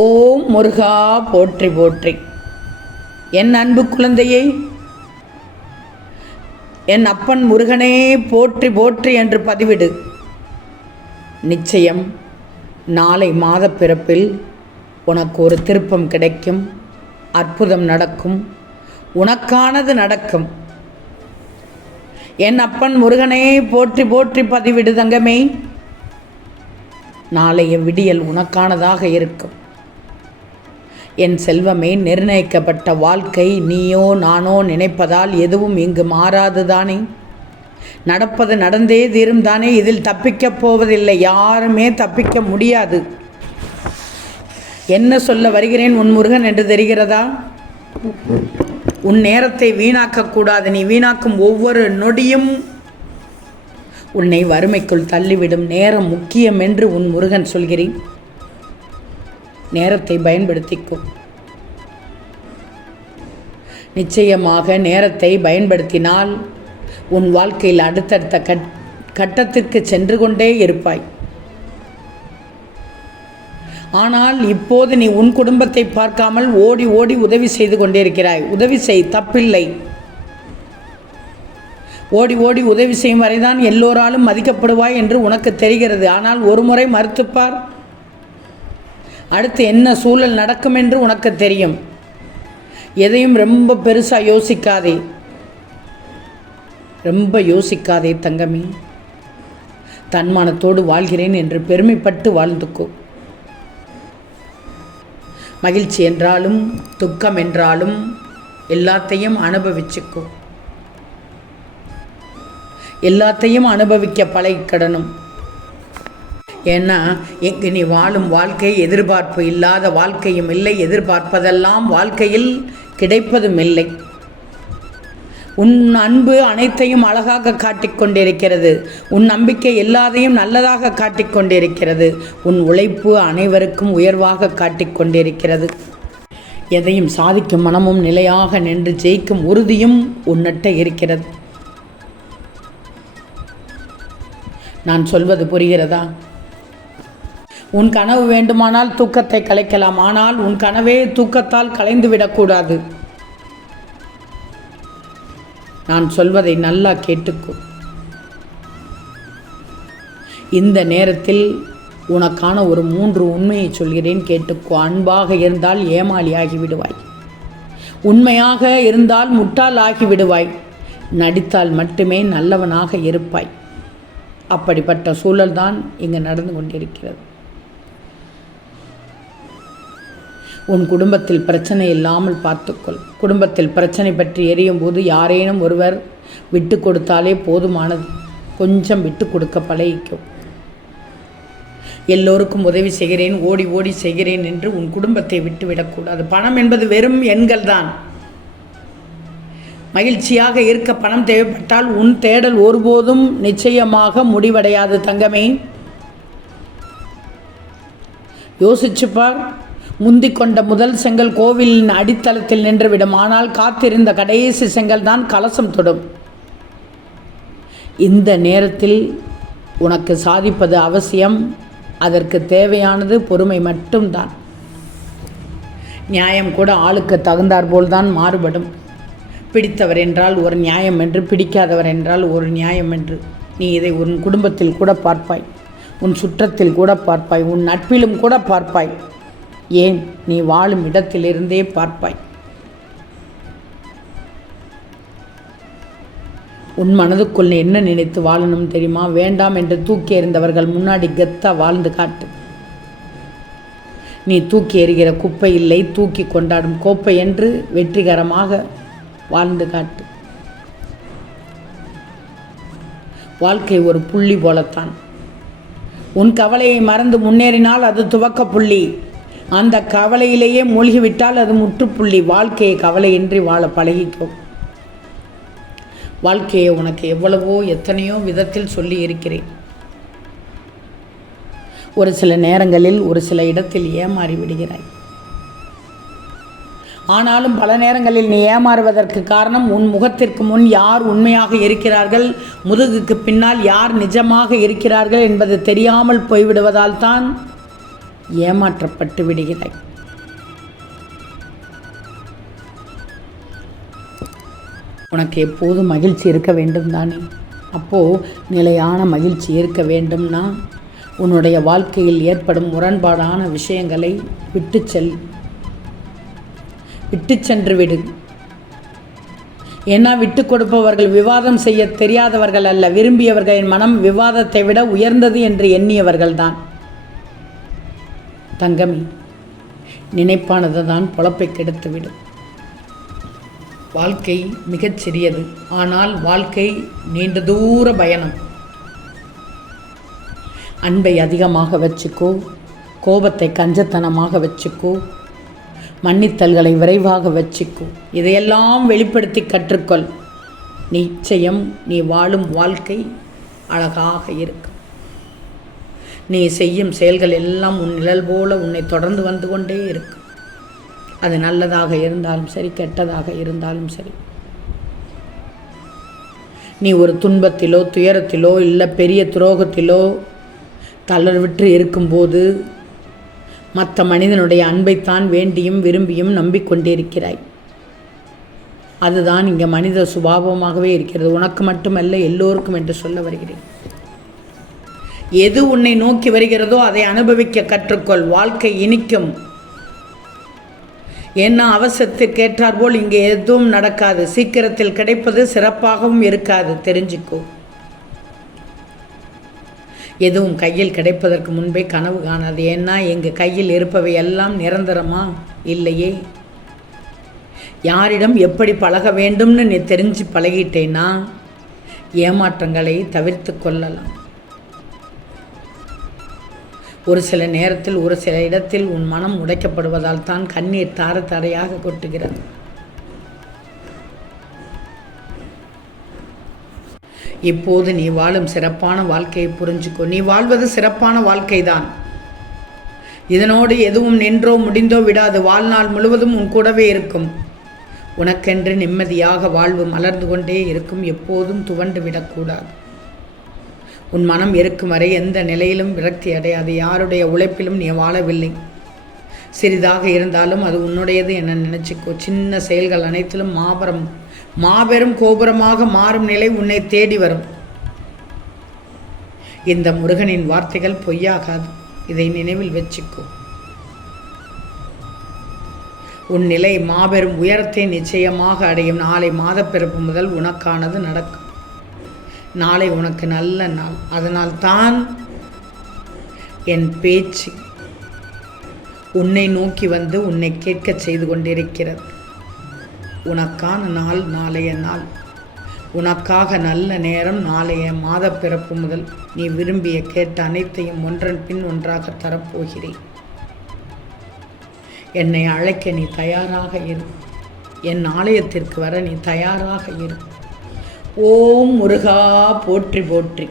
ஓம் முருகா போற்றி போற்றி. என் அன்பு குழந்தையை, என் அப்பன் முருகனே போற்றி போற்றி என்று பதிவிடு. நிச்சயம் நாளை மாத பிறப்பில் உனக்கு ஒரு திருப்பம் கிடைக்கும், அற்புதம் நடக்கும், உனக்கானது நடக்கும். என் அப்பன் முருகனே போற்றி போற்றி பதிவிடு தங்கமே. நாளைய விடியல் உனக்கானதாக இருக்கும். என் செல்வமே, நிர்ணயிக்கப்பட்ட வாழ்க்கை நீயோ நானோ நினைப்பதால் எதுவும் இங்கு மாறாதுதானே. நடப்பது நடந்தே தீரும் தானே. இதில் தப்பிக்கப் போவதில்லை, யாருமே தப்பிக்க முடியாது. என்ன சொல்ல வருகிறேன் உன் முருகன் என்று தெரிகிறதா? உன் நேரத்தை வீணாக்கக்கூடாது. நீ வீணாக்கும் ஒவ்வொரு நொடியும் உன்னை வறுமைக்குள் தள்ளிவிடும். நேரம் முக்கியம் என்று உன் முருகன் சொல்கிறேன். நேரத்தை பயன்படுத்திக்கோ. நிச்சயமாக நேரத்தை பயன்படுத்தினால் உன் வாழ்க்கையில் அடுத்தடுத்த கட்டத்திற்கு சென்று கொண்டே இருப்பாய். ஆனால் இப்போது நீ உன் குடும்பத்தை பார்க்காமல் ஓடி ஓடி உதவி செய்து கொண்டே இருக்கிறாய். உதவி செய், தப்பில்லை. ஓடி ஓடி உதவி செய்யும் வரைதான் எல்லோராலும் மதிக்கப்படுவாய் என்று உனக்கு தெரிகிறது. ஆனால் ஒரு முறை மறுத்துப்பார், அடுத்து என்ன சூழல் நடக்கும் என்று உனக்கு தெரியும். எதையும் ரொம்ப பெருசாக யோசிக்காதே, ரொம்ப யோசிக்காதே தங்கமே. தன்மானத்தோடு வாழ்கிறேன் என்று பெருமைப்பட்டு வாழ்ந்துக்கோ. மகிழ்ச்சி என்றாலும் துக்கம் என்றாலும் எல்லாத்தையும் அனுபவிச்சுக்கோ. எல்லாத்தையும் அனுபவிக்க பழகிக்கிடணும். ஏன்னா இங்கு நீ வாழும் வாழ்க்கை எதிர்பார்ப்பு இல்லாத வாழ்க்கையும் இல்லை, எதிர்பார்ப்பதெல்லாம் வாழ்க்கையில் கிடைப்பதும் இல்லை. உன் அன்பு அனைத்தையும் அழகாக காட்டிக்கொண்டிருக்கிறது. உன் நம்பிக்கை எல்லாத்தையும் நல்லதாக காட்டிக்கொண்டிருக்கிறது. உன் உழைப்பு அனைவருக்கும் உயர்வாக காட்டிக்கொண்டிருக்கிறது. எதையும் சாதிக்கும் மனமும் நிலையாக நின்று ஜெயிக்கும் உறுதியும் உன்னிட்ட இருக்கிறது. நான் சொல்வது புரிகிறதா? உன் கனவு வேண்டுமானால் தூக்கத்தை கலைக்கலாம், ஆனால் உன் கனவே தூக்கத்தால் கலைந்து விடக்கூடாது. நான் சொல்வதை நல்லா கேட்டுக்கோ. இந்த நேரத்தில் உனக்கான ஒரு 3 உண்மையை சொல்கிறேன், கேட்டுக்கோ. அன்பாக இருந்தால் ஏமாளி ஆகிவிடுவாய், உண்மையாக இருந்தால் முட்டாள் ஆகிவிடுவாய், நடித்தால் மட்டுமே நல்லவனாக இருப்பாய். அப்படிப்பட்ட சூழல்தான் இங்கு நடந்து கொண்டிருக்கிறது. உன் குடும்பத்தில் பிரச்சனை இல்லாமல் பார்த்துக்கொள். குடும்பத்தில் பிரச்சனை பற்றி எரியும் போது யாரேனும் ஒருவர் விட்டு கொடுத்தாலே போதுமானது. கொஞ்சம் விட்டு கொடுக்க பழகிக்கும். எல்லோருக்கும் உதவி செய்கிறேன், ஓடி ஓடி செய்கிறேன் என்று உன் குடும்பத்தை விட்டு விடக்கூடாது. பணம் என்பது வெறும் எண்கள் தான். மகிழ்ச்சியாக இருக்க பணம் தேவைப்பட்டால் உன் தேடல் ஒருபோதும் நிச்சயமாக முடிவடையாது தங்கமே. யோசிச்சுப்பார். முந்திக் கொண்ட முதல் செங்கல் கோவிலின் அடித்தளத்தில் நின்றுவிடும், ஆனால் காத்திருந்த கடைசி செங்கல் தான் கலசம் தொடும். இந்த நேரத்தில் உனக்கு சாதிப்பது அவசியம். அதற்கு தேவையானது பொறுமை மட்டும்தான். நியாயம் கூட ஆளுக்கு தகுந்தாற்போல் தான் மாறுபடும். பிடித்தவர் என்றால் ஒரு நியாயம் என்று, பிடிக்காதவர் என்றால் ஒரு நியாயம் என்று. நீ இதை உன் குடும்பத்தில் கூட பார்ப்பாய், உன் சுற்றத்தில் கூட பார்ப்பாய், உன் நட்பிலும் கூட பார்ப்பாய். ஏன், நீ வாழும் இடத்திலிருந்தே பார்ப்பாய். உன் மனதுக்குள் என்ன நினைத்து வாழணும் தெரியுமா? வேண்டாம் என்று தூக்கி எறிந்தவர்கள் முன்னாடி கெத்தா வாழ்ந்து காட்டு. நீ தூக்கி எறிகிற குப்பை இல்லை, தூக்கி கொண்டாடும் கோப்பை என்று வெற்றிகரமாக வாழ்ந்து காட்டு. வாழ்க்கை ஒரு புள்ளி போலத்தான். உன் கவலையை மறந்து முன்னேறினால் அது துவக்க புள்ளி. அந்த கவலையிலேயே மூழ்கிவிட்டால் அது முற்றுப்புள்ளி. வாழ்க்கையை கவலையின்றி வாழ பழகிக்கும். வாழ்க்கையை உனக்கு எவ்வளவோ எத்தனையோ விதத்தில் சொல்லி இருக்கிறேன். ஒரு சில நேரங்களில் ஒரு சில இடத்தில் ஏமாறி விடுகிறாய். ஆனாலும் பல நேரங்களில் நீ ஏமாறுவதற்கு காரணம் உன் முகத்திற்கு முன் யார் உண்மையாக இருக்கிறார்கள், முதுகுக்கு பின்னால் யார் நிஜமாக இருக்கிறார்கள் என்பது தெரியாமல் போய்விடுவதால் தான் ஏமாற்றப்பட்டு விடுகிறாய். உனக்கு எப்போதும் மகிழ்ச்சி இருக்க வேண்டும் தானே? அப்போது நிலையான மகிழ்ச்சி இருக்க வேண்டும்னா உன்னுடைய வாழ்க்கையில் ஏற்படும் முரண்பாடான விஷயங்களை விட்டு சென்று விடு. ஏன்னா விட்டு கொடுப்பவர்கள் விவாதம் செய்ய தெரியாதவர்கள் அல்ல, விரும்பியவர்களின் மனம் விவாதத்தை விட உயர்ந்தது என்று எண்ணியவர்கள்தான். தங்கமி, நினைப்பானது தான் பொழப்பை கெடுத்துவிடும். வாழ்க்கை மிகச் சிறியது, ஆனால் வாழ்க்கை நீண்ட தூர பயணம். அன்பை அதிகமாக வச்சுக்கோ, கோபத்தை கஞ்சத்தனமாக வச்சுக்கோ, மன்னித்தல்களை விரைவாக வச்சுக்கோ. இதையெல்லாம் வெளிப்படுத்தி கற்றுக்கொள். நிச்சயம் நீ வாழும் வாழ்க்கை அழகாக இருக்கும். நீ செய்யும் செயல்கள் எல்லாம் உன் நிழல் போல உன்னை தொடர்ந்து வந்து கொண்டே இருக்கும். அது நல்லதாக இருந்தாலும் சரி, கெட்டதாக இருந்தாலும் சரி. நீ ஒரு துன்பத்திலோ துயரத்திலோ இல்லை பெரிய துரோகத்திலோ தளர்விட்டு இருக்கும்போது மற்ற மனிதனுடைய அன்பைத்தான் வேண்டியும் விரும்பியும் நம்பிக்கொண்டிருக்கிறாய். அதுதான் இங்கே மனித சுபாவமாகவே இருக்கிறது. உனக்கு மட்டுமல்ல, எல்லோருக்கும் என்று சொல்ல வருகிறேன். எது உன்னை நோக்கி வருகிறதோ அதை அனுபவிக்க கற்றுக்கொள். வாழ்க்கை இனிக்கும். ஏன்னா அவசரத்துக்கு ஏற்றாற்போல் இங்கே எதுவும் நடக்காது. சீக்கிரத்தில் கிடைப்பது சிறப்பாகவும் இருக்காது, தெரிஞ்சுக்கோ. எதுவும் கையில் கிடைப்பதற்கு முன்பே கனவு காணாது. ஏன்னா எங்கள் கையில் இருப்பவை எல்லாம் நிரந்தரமா? இல்லையே. யாரிடம் எப்படி பழக வேண்டும்னு நீ தெரிஞ்சு பழகிட்டேன்னா ஏமாற்றங்களை தவிர்த்து கொள்ளலாம். ஒரு சில நேரத்தில் ஒரு சில இடத்தில் உன் மனம் உடைக்கப்படுவதால் தான் கண்ணீர் தார தாரையாக கொட்டுகிறது. இப்போது நீ வாழும் சிறப்பான வாழ்க்கையை புரிஞ்சுக்கோ. நீ வாழ்வது சிறப்பான வாழ்க்கைதான். இதனோடு எதுவும் நின்றோ முடிந்தோ விடாது. வாழ்நாள் முழுவதும் உன் கூடவே இருக்கும். உனக்கென்று நிம்மதியாக வாழ்வு மலர்ந்து கொண்டே இருக்கும். எப்போதும் துவண்டு விடக்கூடாது. உன் மனம் இருக்கும் வரை எந்த நிலையிலும் விரக்தி அடையாது. யாருடைய உழைப்பிலும் நீ வாழவில்லை. சிறிதாக இருந்தாலும் அது உன்னுடையது என நினைச்சுக்கோ. சின்ன செயல்கள் அனைத்திலும் மாபெரும் கோபுரமாக மாறும் நிலை உன்னை தேடி வரும். இந்த முருகனின் வார்த்தைகள் பொய்யாகாது. இதை நினைவில் வச்சுக்கோ. உன் நிலை மாபெரும் உயரத்தை நிச்சயமாக அடையும். நாளை மாதப்பிறப்பு முதல் உனக்கானது நடக்கும். நாளை உனக்கு நல்ல நாள். அதனால் தான் என் பேச்சு உன்னை நோக்கி வந்து உன்னை கேட்க செய்து கொண்டிருக்கிறது. உனக்கான நாள் நாளைய நாள். உனக்காக நல்ல நேரம் நாளைய மாதப்பிறப்பு முதல். நீ விரும்பிய கேட்ட அனைத்தையும் ஒன்றன் பின் ஒன்றாக தரப்போகிறேன். என்னை அழைக்க நீ தயாராக இரு. என் ஆலயத்திற்கு வர நீ தயாராக இரு. ஓம் முருகா போற்றி போற்றி.